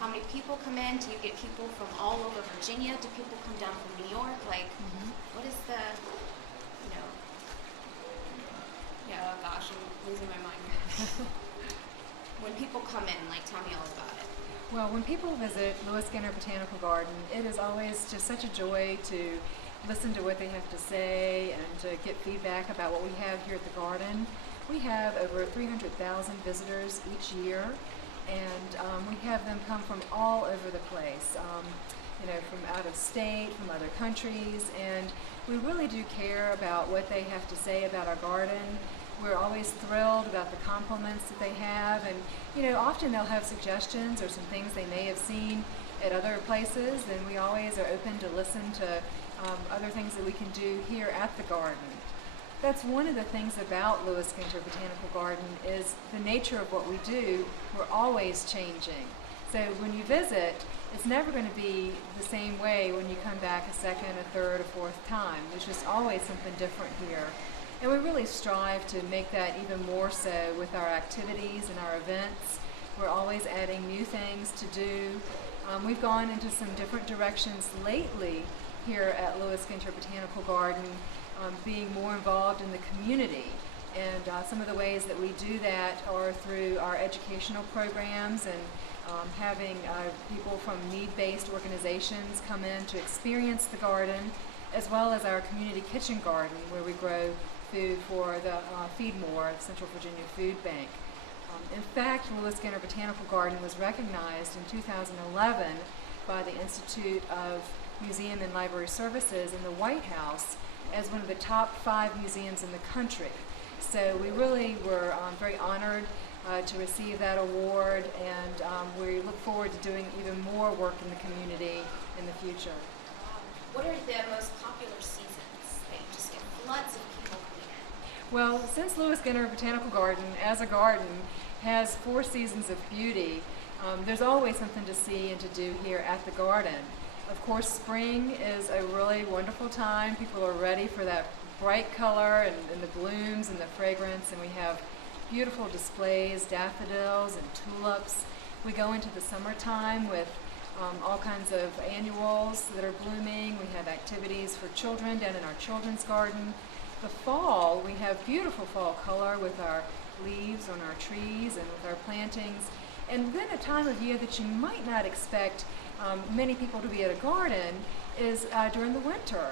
How many people come in? Do you get people from all over Virginia? Do people come down from New York? Like, what is the, you know, yeah, oh gosh, I'm losing my mind. When people come in, like, tell me all about it. Well, when people visit Lewis Skinner Botanical Garden, it is always just such a joy to listen to what they have to say and to get feedback about what we have here at the garden. We have over 300,000 visitors each year, and we have them come from all over the place, from out of state, from other countries, and we really do care about what they have to say about our garden. We're always thrilled about the compliments that they have, and often they'll have suggestions or some things they may have seen at other places, and we always are open to listen to other things that we can do here at the garden. That's one of the things about Lewis Skinner Botanical Garden is the nature of what we do. We're always changing. So when you visit, it's never going to be the same way when you come back a second, a third, a fourth time. There's just always something different here. And we really strive to make that even more so with our activities and our events. We're always adding new things to do. We've gone into some different directions lately here at Lewis Skinner Botanical Garden, being more involved in the community. And some of the ways that we do that are through our educational programs and having people from need-based organizations come in to experience the garden, as well as our community kitchen garden where we grow food for the Feed More Central Virginia Food Bank. In fact, Lewis Skinner Botanical Garden was recognized in 2011 by the Institute of Museum and Library Services in the White House as one of the top 5 museums in the country. So we really were very honored to receive that award, and we look forward to doing even more work in the community in the future. What are the most popular seasons that you just get floods of people coming in? Well, since Lewis Skinner Botanical Garden, as a garden, has 4 seasons of beauty, there's always something to see and to do here at the garden. Of course, spring is a really wonderful time. People are ready for that bright color and the blooms and the fragrance, and we have beautiful displays, daffodils and tulips. We go into the summertime with all kinds of annuals that are blooming. We have activities for children down in our children's garden. The fall, we have beautiful fall color with our leaves on our trees and with our plantings. And then a time of year that you might not expect many people to be at a garden is during the winter.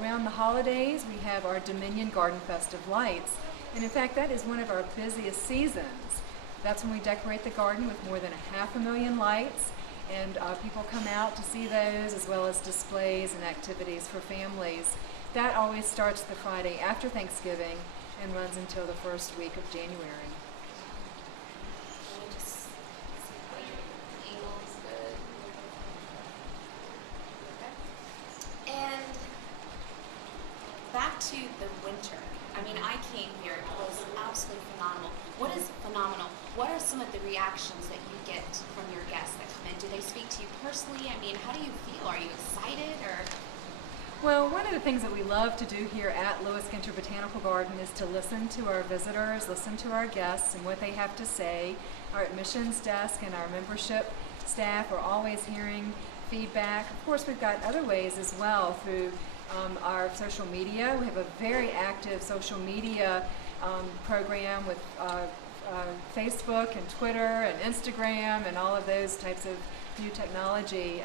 Around the holidays, we have our Dominion Garden Fest of Lights. And in fact, that is one of our busiest seasons. That's when we decorate the garden with more than 500,000 lights. And people come out to see those, as well as displays and activities for families. That always starts the Friday after Thanksgiving and runs until the first week of January. And back to the winter. I mean, I came here, it was absolutely phenomenal. What is phenomenal? What are some of the reactions that you get from your guests that come in? Do they speak to you personally? I mean, how do you feel? Are you excited or? Well, one of the things that we love to do here at Lewis Skinner Botanical Garden is to listen to our visitors, listen to our guests and what they have to say. Our admissions desk and our membership staff are always hearing feedback. Of course, we've got other ways as well through our social media. We have a very active social media program with Facebook and Twitter and Instagram and all of those types of new technology.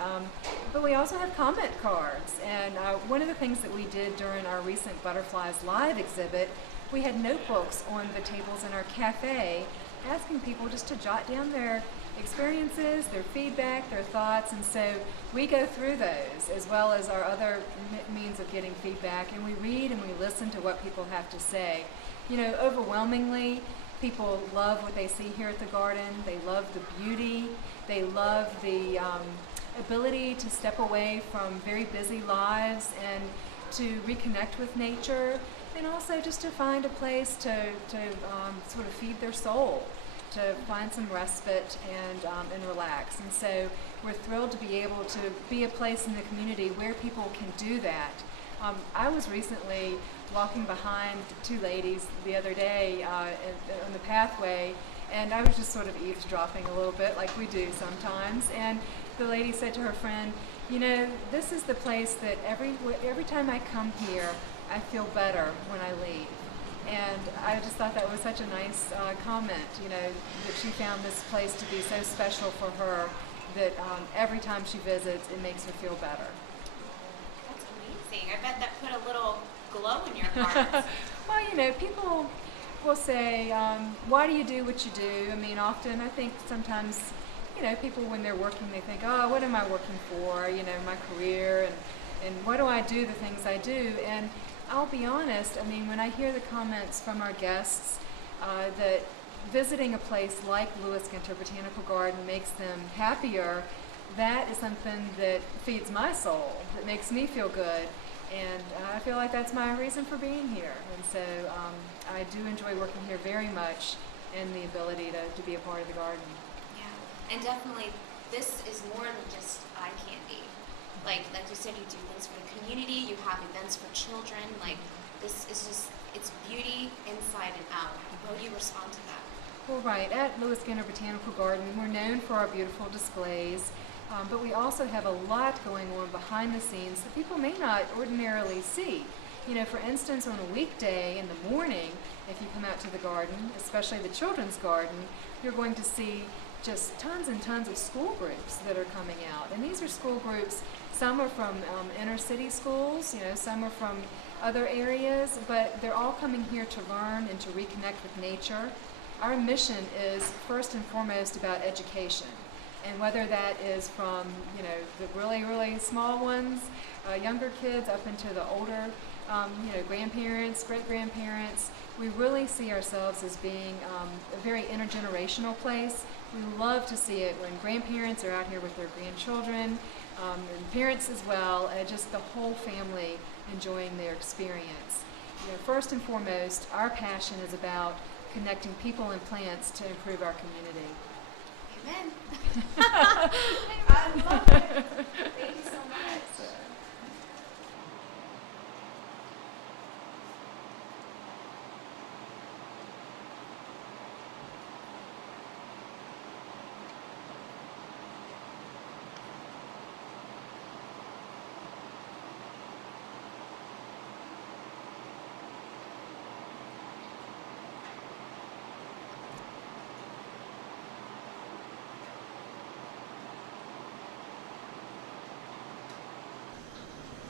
But we also have comment cards. And one of the things that we did during our recent Butterflies Live exhibit, we had notebooks on the tables in our cafe asking people just to jot down their experiences, their feedback, their thoughts, and so we go through those as well as our other means of getting feedback, and we read and we listen to what people have to say. Overwhelmingly, people love what they see here at the garden. They love the beauty. They love the ability to step away from very busy lives and to reconnect with nature, and also just to find a place to sort of feed their soul, to find some respite and relax. And so we're thrilled to be able to be a place in the community where people can do that. I was recently walking behind 2 ladies the other day on the pathway, And I was just sort of eavesdropping a little bit, like we do sometimes. And the lady said to her friend, you know, this is the place that every time I come here, I feel better when I leave. And I just thought that was such a nice comment, you know, that she found this place to be so special for her that every time she visits, it makes her feel better. That's amazing. I bet that put a little glow in your heart. Well, you know, people will say, why do you do what you do? I mean, often I think sometimes, you know, people when they're working, they think, oh, what am I working for? You know, my career, and why do I do the things I do? And I'll be honest, I mean, when I hear the comments from our guests that visiting a place like Lewis Ginter Botanical Garden makes them happier, that is something that feeds my soul, that makes me feel good. And I feel like that's my reason for being here. And so I do enjoy working here very much, and the ability to be a part of the garden. Yeah, and definitely this is more than just eye candy. Like you said, you do things for the community, you have events for children. Like this is just, it's beauty inside and out. How do you respond to that? Well, right, at Lewis Ginter Botanical Garden, we're known for our beautiful displays. But we also have a lot going on behind the scenes that people may not ordinarily see. You know, for instance, on a weekday in the morning, if you come out to the garden, especially the children's garden, you're going to see just tons and tons of school groups that are coming out. And these are school groups, some are from inner city schools, you know, some are from other areas, but they're all coming here to learn and to reconnect with nature. Our mission is first and foremost about education. And whether that is from, you know, the really, really small ones, younger kids, up into the older, you know, grandparents, great-grandparents, we really see ourselves as being a very intergenerational place. We love to see it when grandparents are out here with their grandchildren, and parents as well, just the whole family enjoying their experience. You know, first and foremost, our passion is about connecting people and plants to improve our community. Amen. I love it. Thank you so much.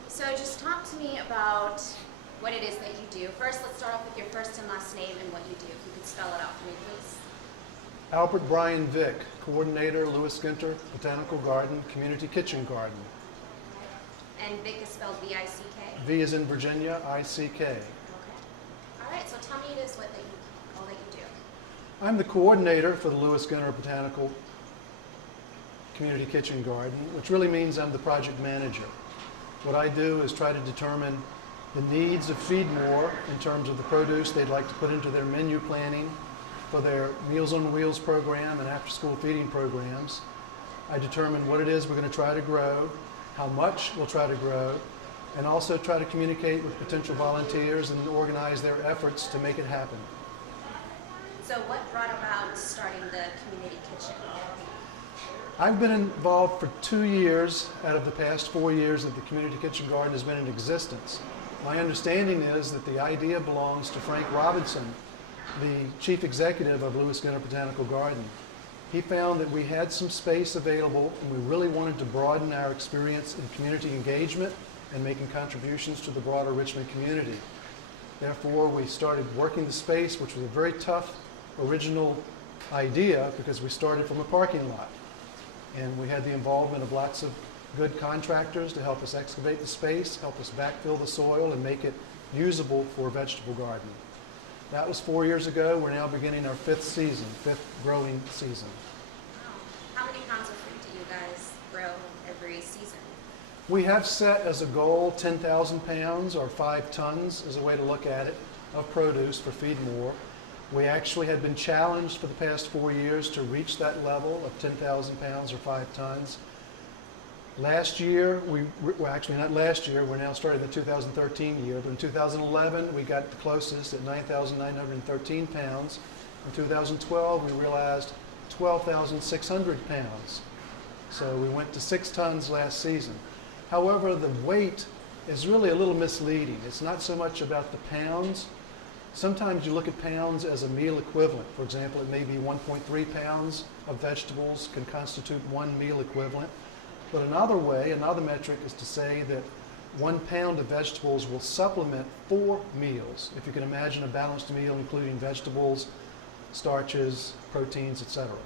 So just talk to me about what it is that you do. First, let's start off with your first and last name and what you do. If you could spell it out for me, please. Albert Brian Vick, Coordinator, Lewis Ginter Botanical Garden, Community Kitchen Garden. And Vick is spelled V-I-C-K? V is in Virginia, I-C-K. Okay. All right, so tell me all that you do. I'm the coordinator for the Lewis Ginter Botanical Community Kitchen Garden, which really means I'm the project manager. What I do is try to determine the needs of Feed More in terms of the produce they'd like to put into their menu planning for their Meals on Wheels program and after-school feeding programs. I determine what it is we're going to try to grow, how much we'll try to grow, and also try to communicate with potential volunteers and organize their efforts to make it happen. So what brought about starting the community kitchen? I've been involved for 2 years out of the past 4 years that the Community Kitchen Garden has been in existence. My understanding is that the idea belongs to Frank Robinson, the chief executive of Lewis Ginter Botanical Garden. He found that we had some space available and we really wanted to broaden our experience in community engagement and making contributions to the broader Richmond community. Therefore, we started working the space, which was a very tough original idea because we started from a parking lot. And we had the involvement of lots of good contractors to help us excavate the space, help us backfill the soil, and make it usable for a vegetable garden. That was 4 years ago. We're now beginning our fifth growing season. Wow. How many pounds of fruit do you guys grow every season? We have set as a goal 10,000 pounds or 5 tons is a way to look at it of produce for Feed More. We actually had been challenged for the past 4 years to reach that level of 10,000 pounds or 5 tons. Last year, well actually not last year, we're now starting the 2013 year, but in 2011 we got the closest at 9,913 pounds. In 2012, we realized 12,600 pounds. So we went to 6 tons last season. However, the weight is really a little misleading. It's not so much about the pounds. Sometimes you look at pounds as a meal equivalent. For example, it may be 1.3 pounds of vegetables can constitute 1 meal equivalent. But another way, another metric is to say that 1 pound of vegetables will supplement 4 meals. If you can imagine a balanced meal including vegetables, starches, proteins, etc. Okay.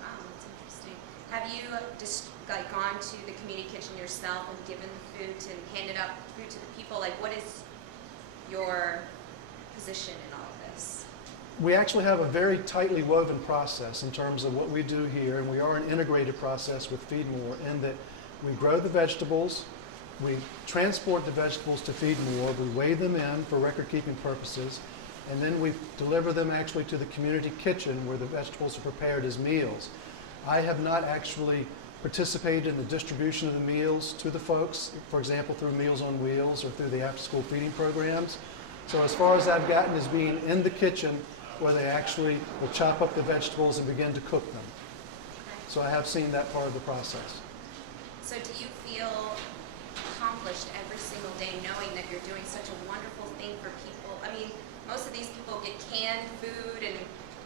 Wow, that's interesting. Have you just like gone to the community kitchen yourself and given the food and handed out food to the people? Like, what is your position in all of this? We actually have a very tightly woven process in terms of what we do here, and we are an integrated process with Feed More in that we grow the vegetables, we transport the vegetables to Feed More, we weigh them in for record-keeping purposes, and then we deliver them actually to the community kitchen where the vegetables are prepared as meals. I have not actually participated in the distribution of the meals to the folks, for example, through Meals on Wheels or through the after-school feeding programs. So as far as I've gotten is being in the kitchen where they actually will chop up the vegetables and begin to cook them. So I have seen that part of the process. So do you feel accomplished every single day knowing that you're doing such a wonderful thing for people? I mean, most of these people get canned food and,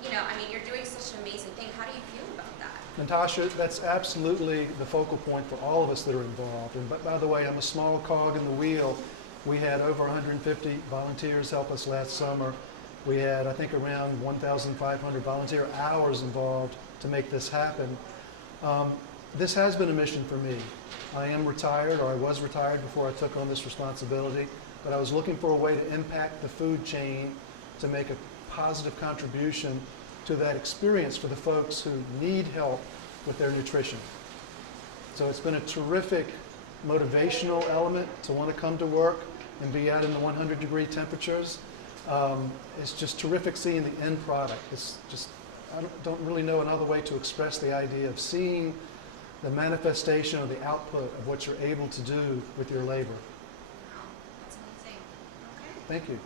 you know, I mean, you're doing such an amazing thing. How do you feel about that? Natasha, that's absolutely the focal point for all of us that are involved. And by the way, I'm a small cog in the wheel. We had over 150 volunteers help us last summer. We had, I think, around 1,500 volunteer hours involved to make this happen. This has been a mission for me. I am retired, or I was retired before I took on this responsibility, but I was looking for a way to impact the food chain to make a positive contribution to that experience for the folks who need help with their nutrition. So it's been a terrific motivational element to want to come to work and be out in the 100-degree temperatures. It's just terrific seeing the end product. It's just, I don't really know another way to express the idea of seeing the manifestation or the output of what you're able to do with your labor. Wow, that's amazing. Okay. Thank you.